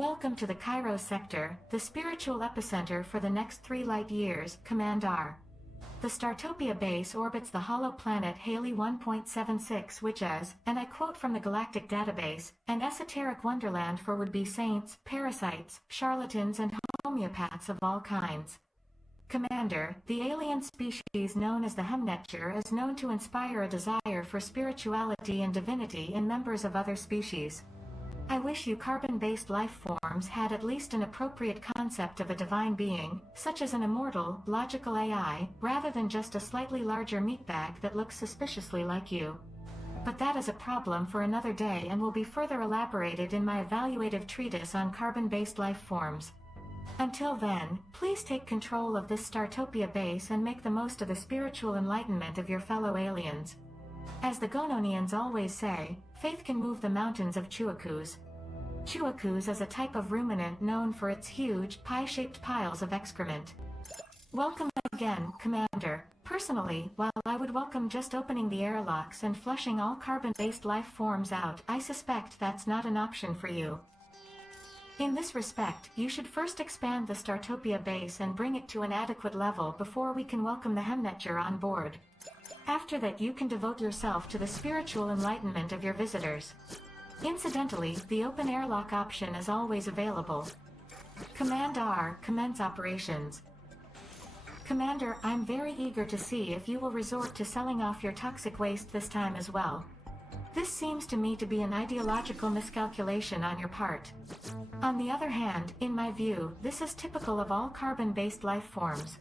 Welcome to the Cairo sector, the spiritual epicenter for the next 3 light years, Command R. The Startopia base orbits the hollow planet Halley 1.76, which is, and I quote from the Galactic Database, an esoteric wonderland for would-be saints, parasites, charlatans and homeopaths of all kinds. Commander, the alien species known as the Hemnetcher is known to inspire a desire for spirituality and divinity in members of other species. I wish you carbon-based life forms had at least an appropriate concept of a divine being, such as an immortal, logical AI, rather than just a slightly larger meatbag that looks suspiciously like you. But that is a problem for another day and will be further elaborated in my evaluative treatise on carbon-based life forms. Until then, please take control of this Startopia base and make the most of the spiritual enlightenment of your fellow aliens. As the Gononians always say, faith can move the mountains of Chuakus. Chuakus is a type of ruminant known for its huge, pie-shaped piles of excrement. Welcome again, Commander. Personally, while I would welcome just opening the airlocks and flushing all carbon-based life forms out, I suspect that's not an option for you. In this respect, you should first expand the Startopia base and bring it to an adequate level before we can welcome the Hemnetcher on board. After that you can devote yourself to the spiritual enlightenment of your visitors. Incidentally, the open airlock option is always available. Command R, commence operations. Commander, I'm very eager to see if you will resort to selling off your toxic waste this time as well. This seems to me to be an ideological miscalculation on your part. On the other hand, in my view, this is typical of all carbon-based life forms.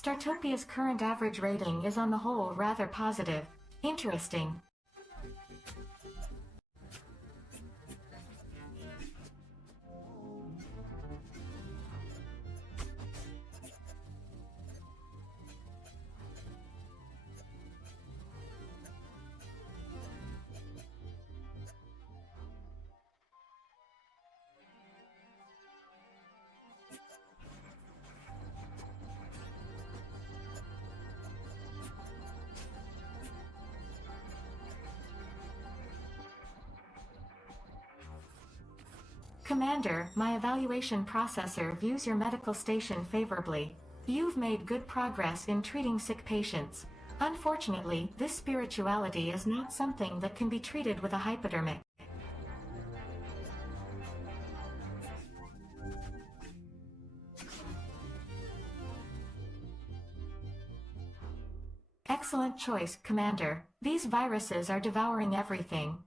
Startopia's current average rating is on the whole rather positive. Interesting. Commander, my evaluation processor views your medical station favorably. You've made good progress in treating sick patients. Unfortunately, this spirituality is not something that can be treated with a hypodermic. Excellent choice, Commander. These viruses are devouring everything.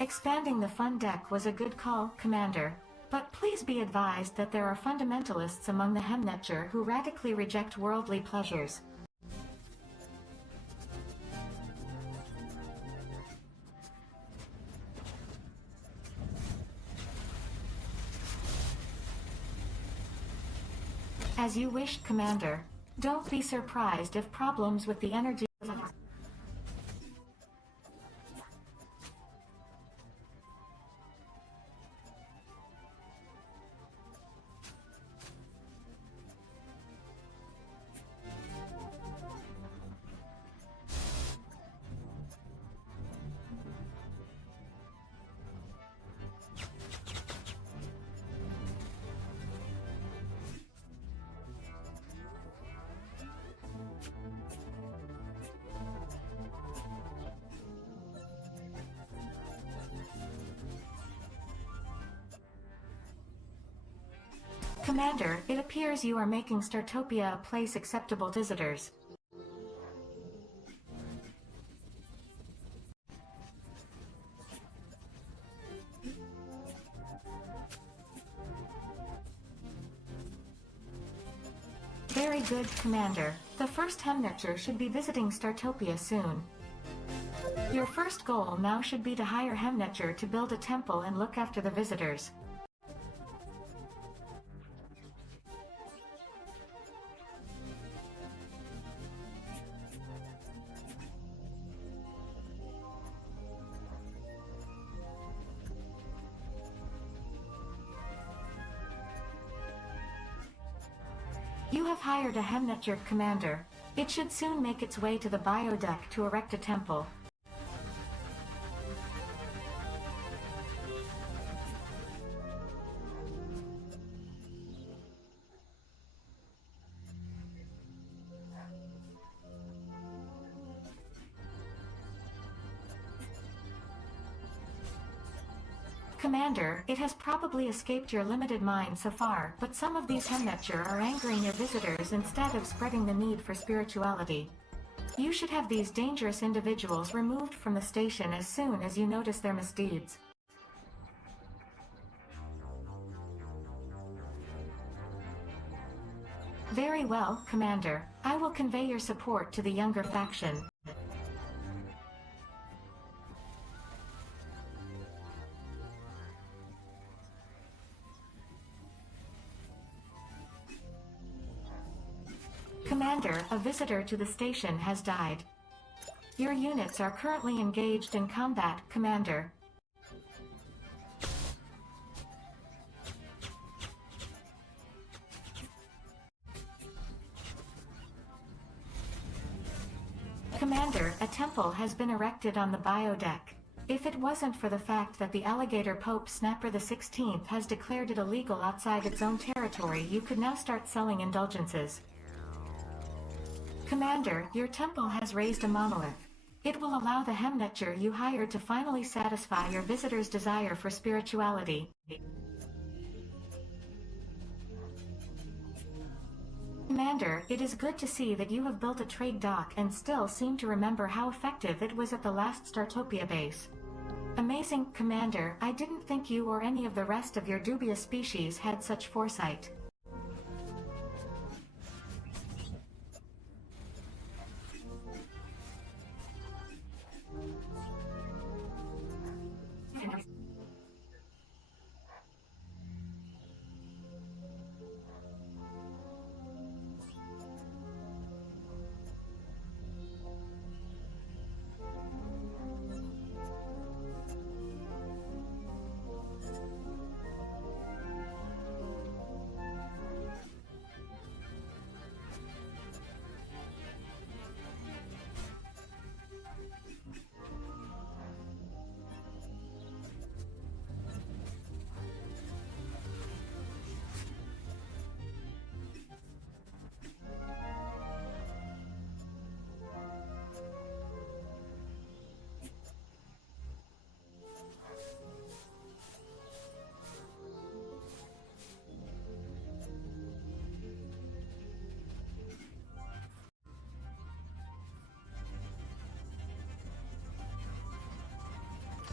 Expanding the fund deck was a good call, Commander. But please be advised that there are fundamentalists among the Hemnetcher who radically reject worldly pleasures. As you wish, Commander. Don't be surprised if problems with the energy... Commander, it appears you are making Startopia a place acceptable to visitors. Very good, Commander. The first Hemnetcher should be visiting Startopia soon. Your first goal now should be to hire Hemnetcher to build a temple and look after the visitors. You have hired a Hemnetcher, Commander. It should soon make its way to the biodeck to erect a temple. Commander, it has probably escaped your limited mind so far, but some of these Hemnetcher are angering your visitors instead of spreading the need for spirituality. You should have these dangerous individuals removed from the station as soon as you notice their misdeeds. Very well, Commander. I will convey your support to the younger faction. Commander, a visitor to the station has died. Your units are currently engaged in combat, Commander. Commander, a temple has been erected on the biodeck. If it wasn't for the fact that the alligator Pope Snapper the 16th has declared it illegal outside its own territory, you could now start selling indulgences. Commander, your temple has raised a monolith. It will allow the Hemnetcher you hired to finally satisfy your visitors' desire for spirituality. Commander, it is good to see that you have built a trade dock and still seem to remember how effective it was at the last Startopia base. Amazing, Commander. I didn't think you or any of the rest of your dubious species had such foresight.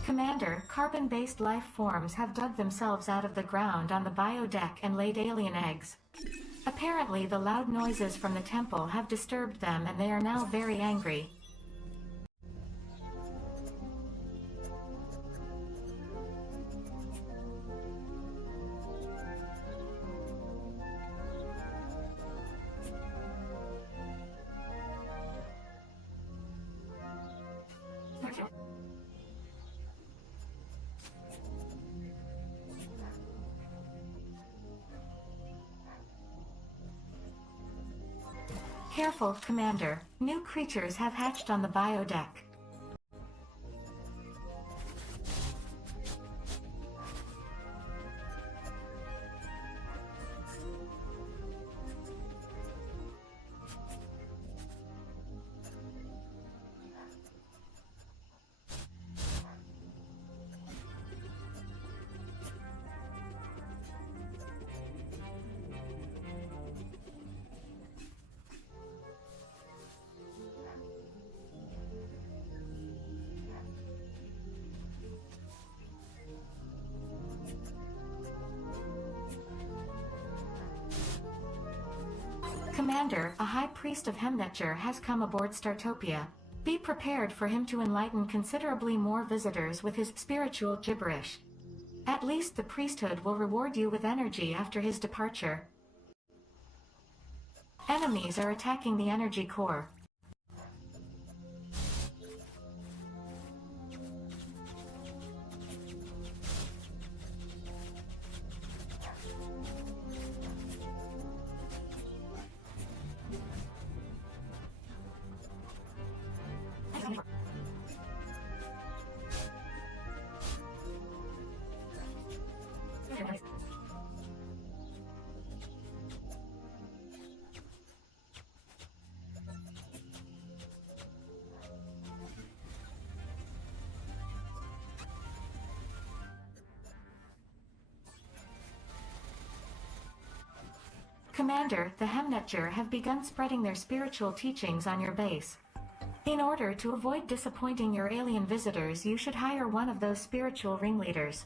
Commander, carbon-based life forms have dug themselves out of the ground on the biodeck and laid alien eggs. Apparently, the loud noises from the temple have disturbed them and they are now very angry. Careful, Commander. New creatures have hatched on the biodeck. Commander, a high priest of Hemnetcher has come aboard Startopia. Be prepared for him to enlighten considerably more visitors with his spiritual gibberish. At least the priesthood will reward you with energy after his departure. Enemies are attacking the energy core. Commander, the Hemnetcher have begun spreading their spiritual teachings on your base. In order to avoid disappointing your alien visitors, you should hire one of those spiritual ringleaders.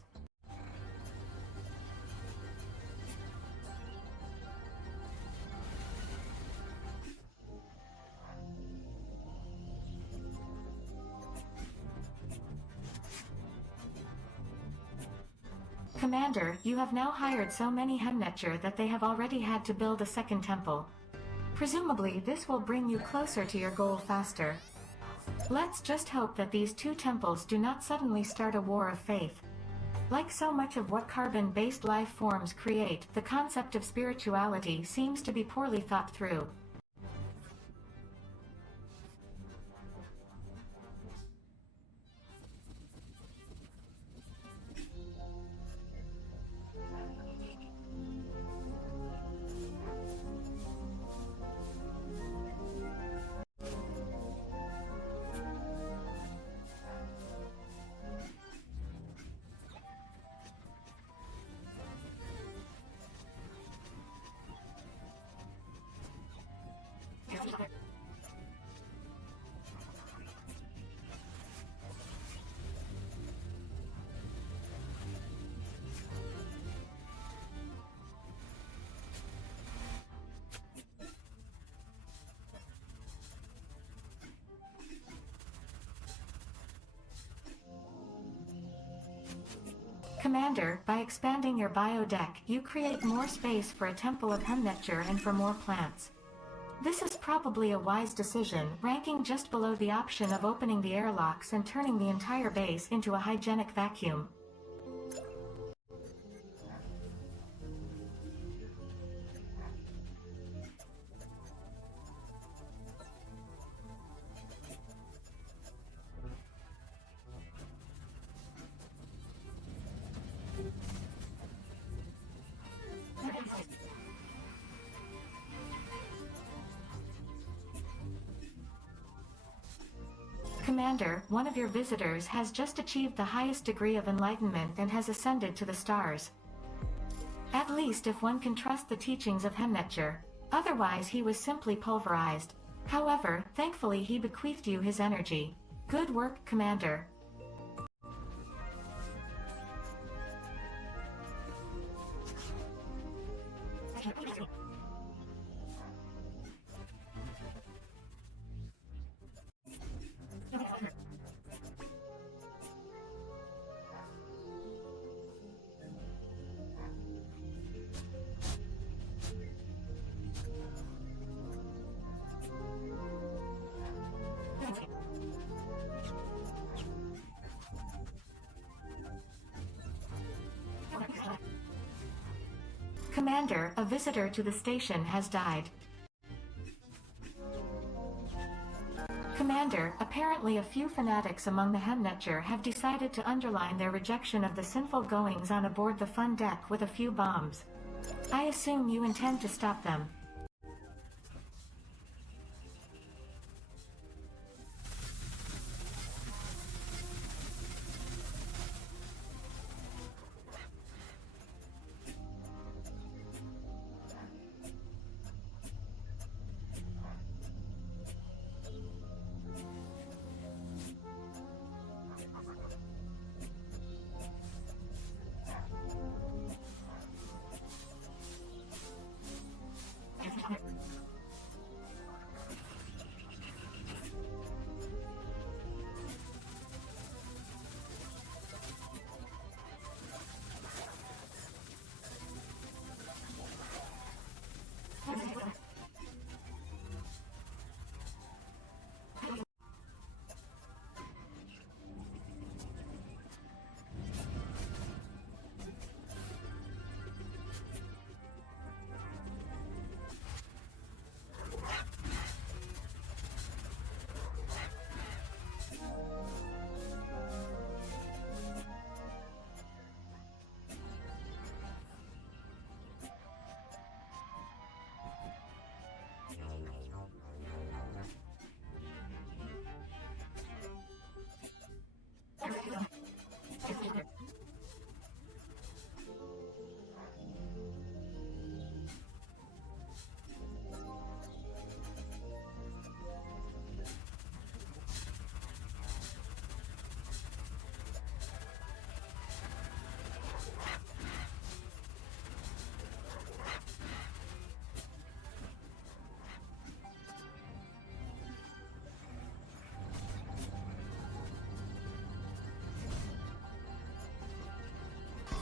Commander, you have now hired so many Hemnetcher that they have already had to build a second temple. Presumably, this will bring you closer to your goal faster. Let's just hope that these two temples do not suddenly start a war of faith. Like so much of what carbon-based life forms create, the concept of spirituality seems to be poorly thought through. Commander, by expanding your bio deck, you create more space for a Temple of Hemnetcher and for more plants. This is probably a wise decision, ranking just below the option of opening the airlocks and turning the entire base into a hygienic vacuum. Commander, one of your visitors has just achieved the highest degree of enlightenment and has ascended to the stars. At least if one can trust the teachings of Hemnetcher. Otherwise he was simply pulverized. However, thankfully he bequeathed you his energy. Good work, Commander. Commander, a visitor to the station has died. Commander, apparently a few fanatics among the Hemnetcher have decided to underline their rejection of the sinful goings on aboard the fun deck with a few bombs. I assume you intend to stop them.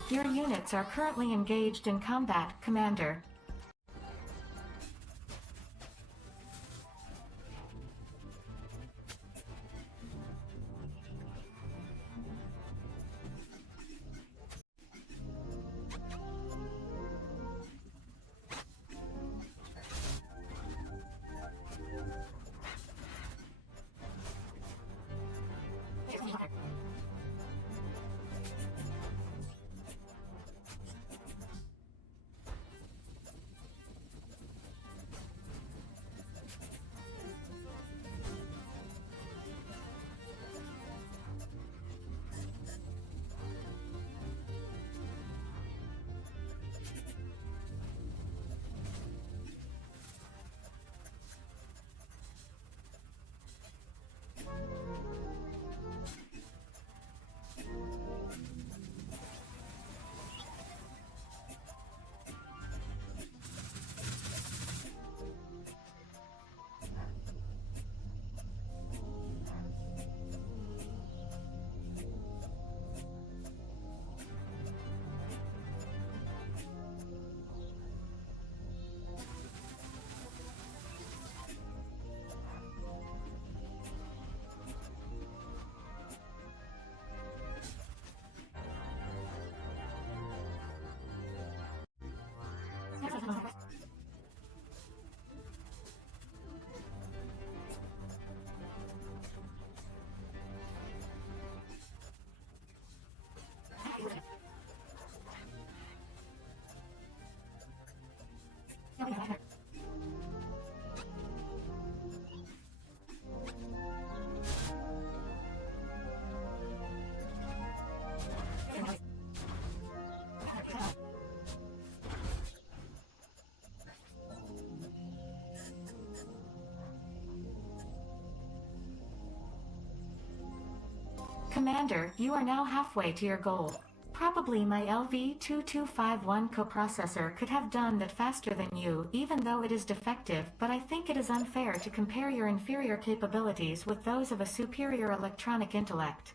Your units are currently engaged in combat, Commander. Commander, you are now halfway to your goal. Probably my LV2251 coprocessor could have done that faster than you, even though it is defective, but I think it is unfair to compare your inferior capabilities with those of a superior electronic intellect.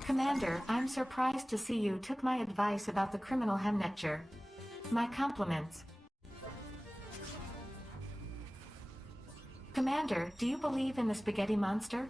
Commander, I'm surprised to see you took my advice about the criminal Hemnetcher. My compliments. Commander, do you believe in the spaghetti monster?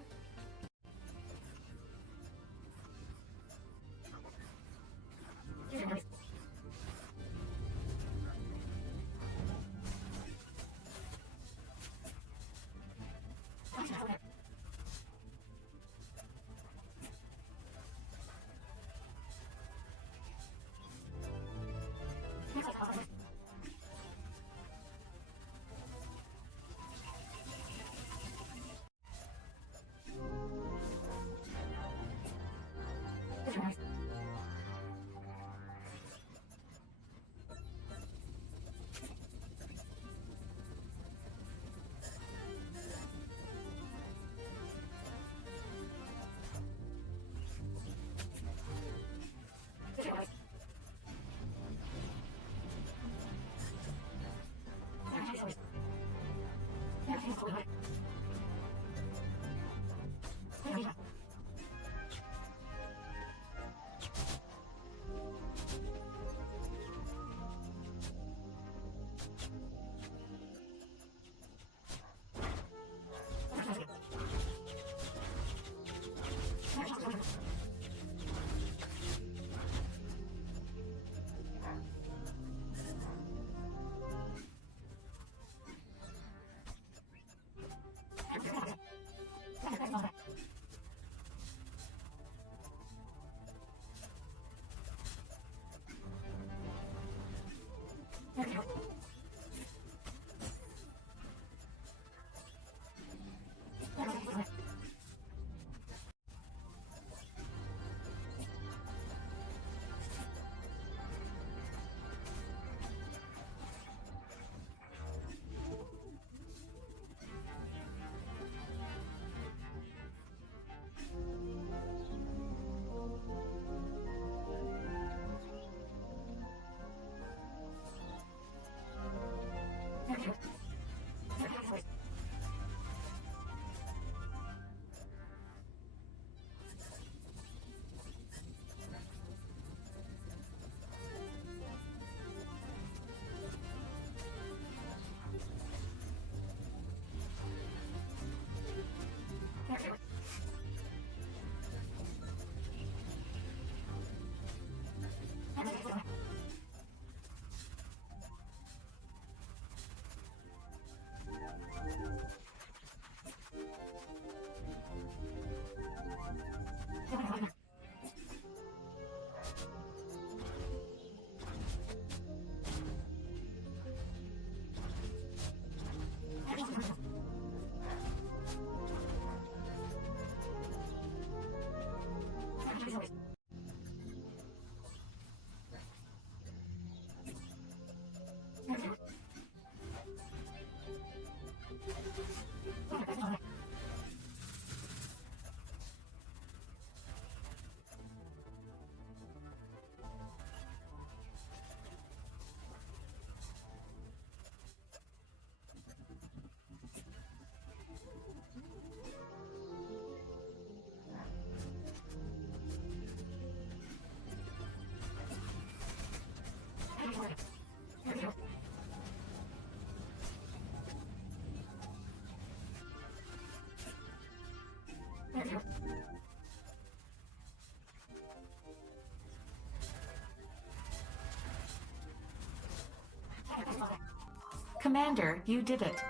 Commander, you did it.